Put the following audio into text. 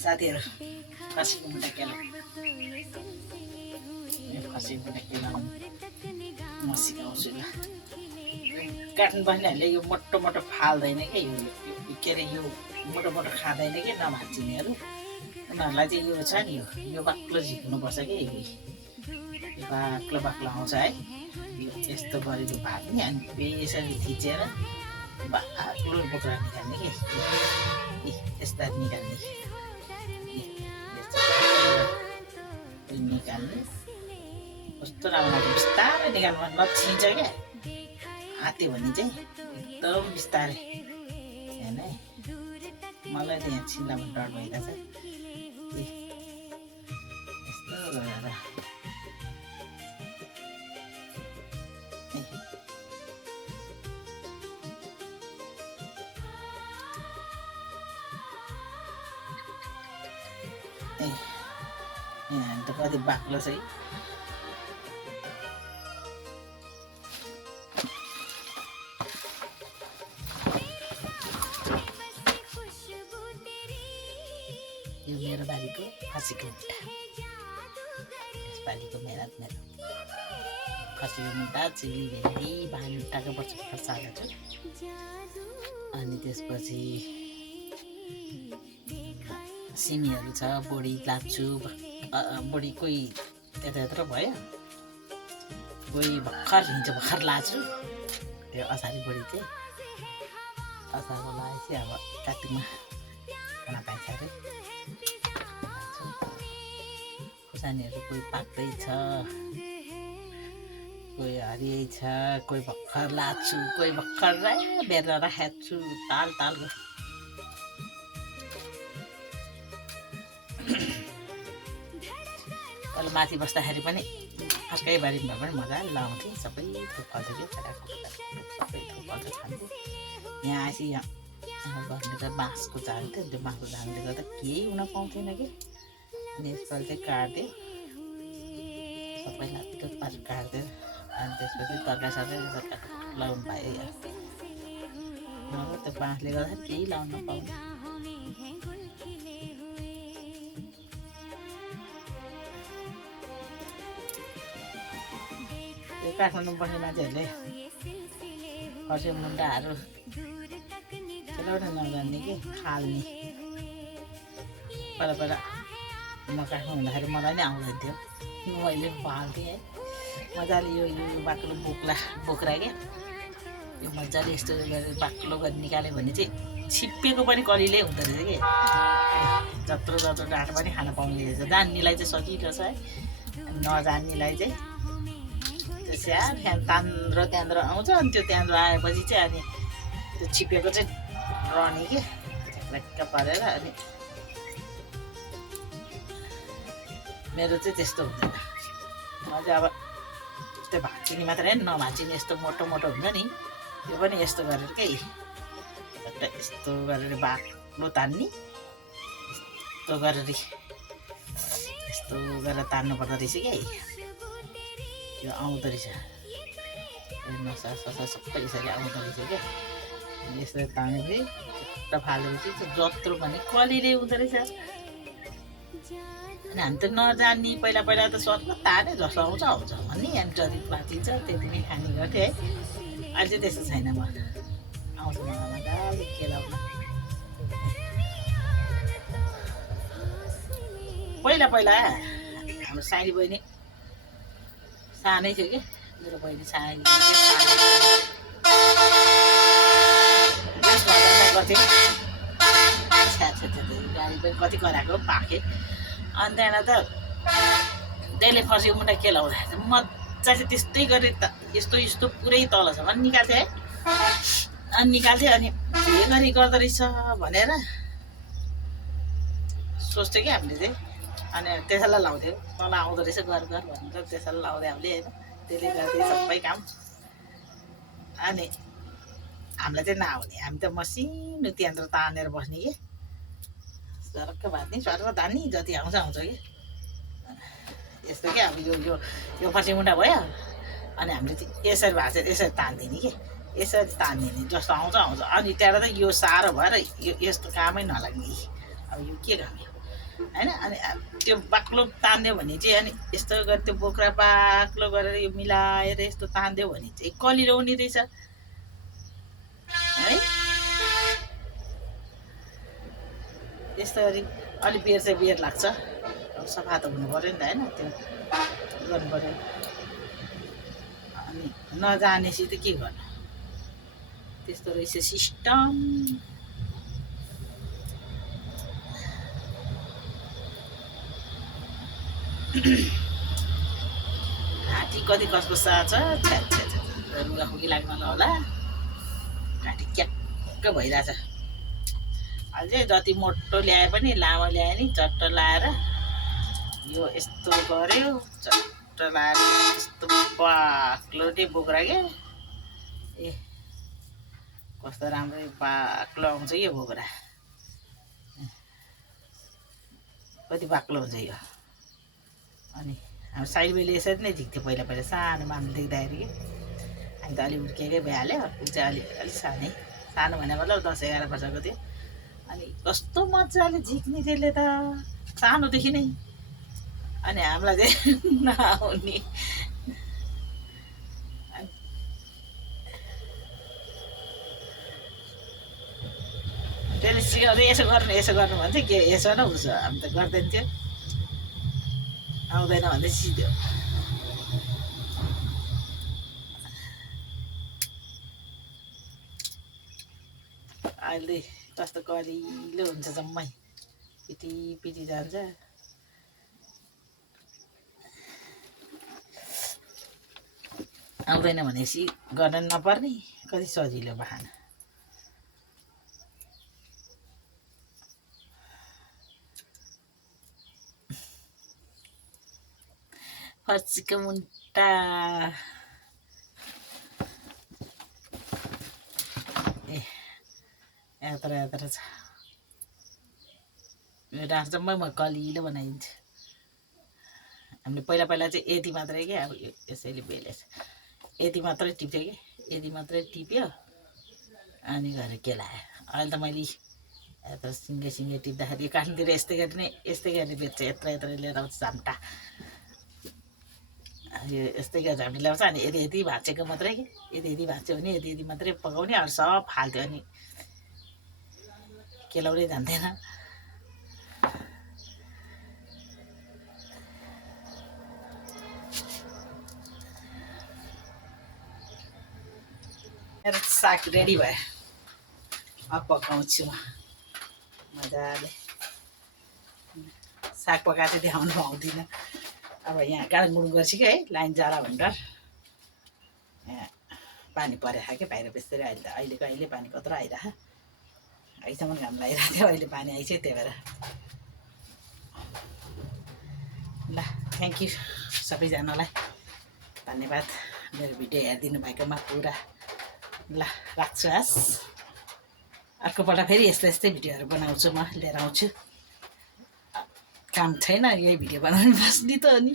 साथीहरू खसीको मुन्टा केला खसीको मुन्टा केला म सिकाउँछु ल काट्नु पर्नेहरूले यो मोटो मोटो फाल्दैन क्या यो के अरे यो मोटो मोटो खाँदैन कि नभाँचिनेहरू उनीहरूलाई चाहिँ यो छ नि यो बाक्लो झिक्नुपर्छ कि बाक्लो बाक्लो आउँछ है यो यस्तो गरेको भात नि अनि बेसरी थिचेर बाक्लो बोक्रा निकाल्ने कि यस्ता निकाल्ने निकाल्ने कस्तो राम्रो लाग्यो बिस्तारै निकाल्नु नछिन्छ क्या हात्यो भने चाहिँ एकदम बिस्तारै होइन है मलाई त यहाँ छिल्लामा डर भइरहेछ यस्तो गरेर यहाँ त कति बाक्लो छ है यो मेरो बारीको खसीको मुन्टा यसपालिको मेहनत मेरो खसीको मुन्टा चिली भेन्डी भान्टाको बच्चा खर्साएको छु अनि त्यसपछि सिमीहरू छ बोडी लाप्छु बोडी कोही यता यत्रो भयो कोही भर्खर हिँड्छ भर्खर लाछु यो असारी बोडी चाहिँ असारको लगाएपछि अब कातिकमा खाना पाइन्छ अरे खुर्सानीहरू कोही पाक्दैछ कोही हरियै छ कोही भर्खर लाछु कोही भर्खर बेरेर राखेको छु ताल तालको अहिले माथि बस्दाखेरि पनि फर्कै बारीमा पनि मजाले लाउँथेँ सबै थोक फल्थ्यो कि सबै थोक फल्छ खान्थेँ यहाँ आएपछि यहाँ गर्ने त बाँसको झाङ थियो त्यो बाँसको झाङले गर्दा केही हुन पाउँथेन कि अनि यसपालि चाहिँ काट्यो सबैलाई त्यो पारेर काट्यो अनि त्यसपछि तरकारी सरकारी लाउनु पायो यहाँ त्यो बाँसले गर्दाखेरि केही लाउनु नपाउने काठमाडौँ बस्ने मान्छेहरूले खसी मुन्टाहरू चलाउन नजान्ने कि फाल्ने पहिला पहिला म काठमाडौँ हुँदाखेरि मलाई नै आउँदैन थियो मैले फाल्थेँ है मजाले यो बाक्लो बोक्रा क्या यो मजाले यस्तो गरेर बाक्लो गरेर निकाल्यो भने चाहिँ छिप्पिएको पनि कलिलै हुँदो रहेछ कि जत्रो जत्रो डाँडो पनि खान पाउने रहेछ जान्नेलाई चाहिँ सजिलो छ है नजान्नेलाई चाहिँ स्याहार त्यहाँनिर आउँछ अनि त्यो त्यहाँनिर आएपछि चाहिँ अनि त्यो छिपेको चाहिँ रहने कि झ्याक्क परेर अनि मेरो चाहिँ त्यस्तो हुँदैन म चाहिँ अब त्यो भाँचिने मात्रै नभाँचिने यस्तो मोटो मोटो हुन्छ नि त्यो पनि यस्तो गरेर के यस्तो गरेर बाक्लो तान्ने यस्तो गरेर तान्नु पर्दो रहेछ कि यो आउँदो रहेछ नसा ससा सबै यसरी आउँदो रहेछ क्या यसरी तानेपछि खुट्टा फालेपछि जत्रो भने कलिले हुँदो रहेछ अनि हामी त नजान्ने पहिला पहिला त सर्न ताने जस्तो आउँछ भन्ने हामी जति भाँचिन्छ त्यति नै खाने गर्थेँ है अहिले चाहिँ त्यस्तो छैन म आउँछ मजाले खेलाउन पहिला पहिला हाम्रो साइली बहिनी सानै थियो कि मेरो बहिनी सानो गर्थेँ गाडी पनि कति कराएको पाकेँ अनि त्यहाँबाट त त्यसले खसीको मुन्टा केलाउँदा मजाले त्यस्तै गरेर त यस्तो पुरै तल छ भने निकाल्थेँ है अनि निकाल्थेँ अनि के गरी गर्दो रहेछ भनेर सोच्थ्यो कि हामीले चाहिँ अनि त्यसैलाई लाउँथ्यो तल आउँदो रहेछ घर भनेर त्यसैलाई लाउँदै हामीले होइन त्यसले गर्थ्यो सबै काम अनि हामीलाई चाहिँ नआउने हामी त मसिनो त्यहाँनिर तानेर बस्ने कि सर्क भाँच्ने सर्क तान्ने जति आउँछ कि यस्तो क्या अब यो खसी मुन्टा भयो अनि हामीले चाहिँ यसरी भाँचेर यसरी तान्दिने कि यसरी तान्दिने जस्तो आउँछ अनि त्यहाँबाट त यो साह्रो भएर यस्तो कामै नलाग्ने अब यो के काम होइन। अनि त्यो बाक्लो तान्दियो भने चाहिँ अनि यस्तो गरेर त्यो बोक्रा बाक्लो गरेर यो मिलाएर यस्तो तान्दियो भने चाहिँ कलिलो हुने रहेछ है। त्यस्तो गरी अलिक बेर चाहिँ बेर लाग्छ। अब सफा त हुनु पऱ्यो नि त होइन, त्यो गर्नु पऱ्यो। अनि नजानेसी त के गर्नु, त्यस्तो रहेछ सिस्टम। घाँटी कति कसकसा छ, रुगाखुकी लाग्न होला, घाँटी क्याक्क भइरहेछ। अझै जति मोटो ल्याए पनि लामो ल्याए नि चट्ट लाएर यो यस्तो गऱ्यो, चट्ट लाएर यस्तो बाक्लो नै बोक्रा के। ए कस्तो राम्रै बाक्लो आउँछ यो बोक्रा, कति बाक्लो हुन्छ यो। अनि अब साइडवेले यसरी नै झिक्थ्यो पहिला पहिला, सानो मामु देख्दाखेरि कि। हामी त अलिक हुर्किएकै भइहाल्यो, ऊ चाहिँ अलिक सानै, सानो भने मतलब 10-11 वर्षको थियो। अनि कस्तो मजाले झिक्ने त्यसले त सानोदेखि नै। अनि हामीलाई चाहिँ नआउने। त्यसले सिकाउँदै यसो गर्नु भन्थ्यो, के यसो न उसो, हामी त गर्दैन थियो। आउँदैन भन्दै सिध्यो। अहिले कस्तो कलिलो हुन्छ, जम्मै पिटी पिटी जान्छ। आउँदैन भनेपछि गर्न नपर्ने, कति सजिलो बहाना। फर्सीको मुन्टा ए यात्रा छ। यो डाँठ जम्मै म कलिलो बनाइदिन्छु। हामीले पहिला चाहिँ यति मात्रै क्या, अब यसैले बेलेछ, यति मात्रै टिप्यो कि, यति मात्रै टिप्यो अनि गएर केलायो। अहिले त मैले यत्रो सिङ्गै टिप्दाखेरि काठतिर यस्तै गरी बेच्छ, यत्रो लिएर आउँछ झाम्टा। यो यस्तै गरेर हामीले ल्याउँछ। अनि यति भाँचेको मात्रै कि, यति भाँच्यो भने यति मात्रै पकाउने, अरू सब फाल्थ्यो। अनि केलाउनै जान्थेन। मेरो साग रेडी भयो, अब पकाउँछु म मजाले। साग पकाएर चाहिँ देखाउनु पाउँदिनँ। अब यहाँ गाडङगुडुङ गर्छु कि है, लाइन जाला भनेर। यहाँ पानी परेको क्या बाहिर बेच्दै। अहिले पानी कत्रो आइरह, अहिलेसम्म घाम लागिरहेको थियो, अहिले पानी आइछ, त्यही भएर। ल थ्याङ्क यू सबैजनालाई, धन्यवाद मेरो भिडियो हेरिदिनु भएकोमा पुरा। ल राख्छु हस्, अर्कोपल्ट फेरि यस्तै भिडियोहरू बनाउँछु, म लिएर आउँछु। काम छैन, यही भिडियो बनाउनु बस्ने त हो नि।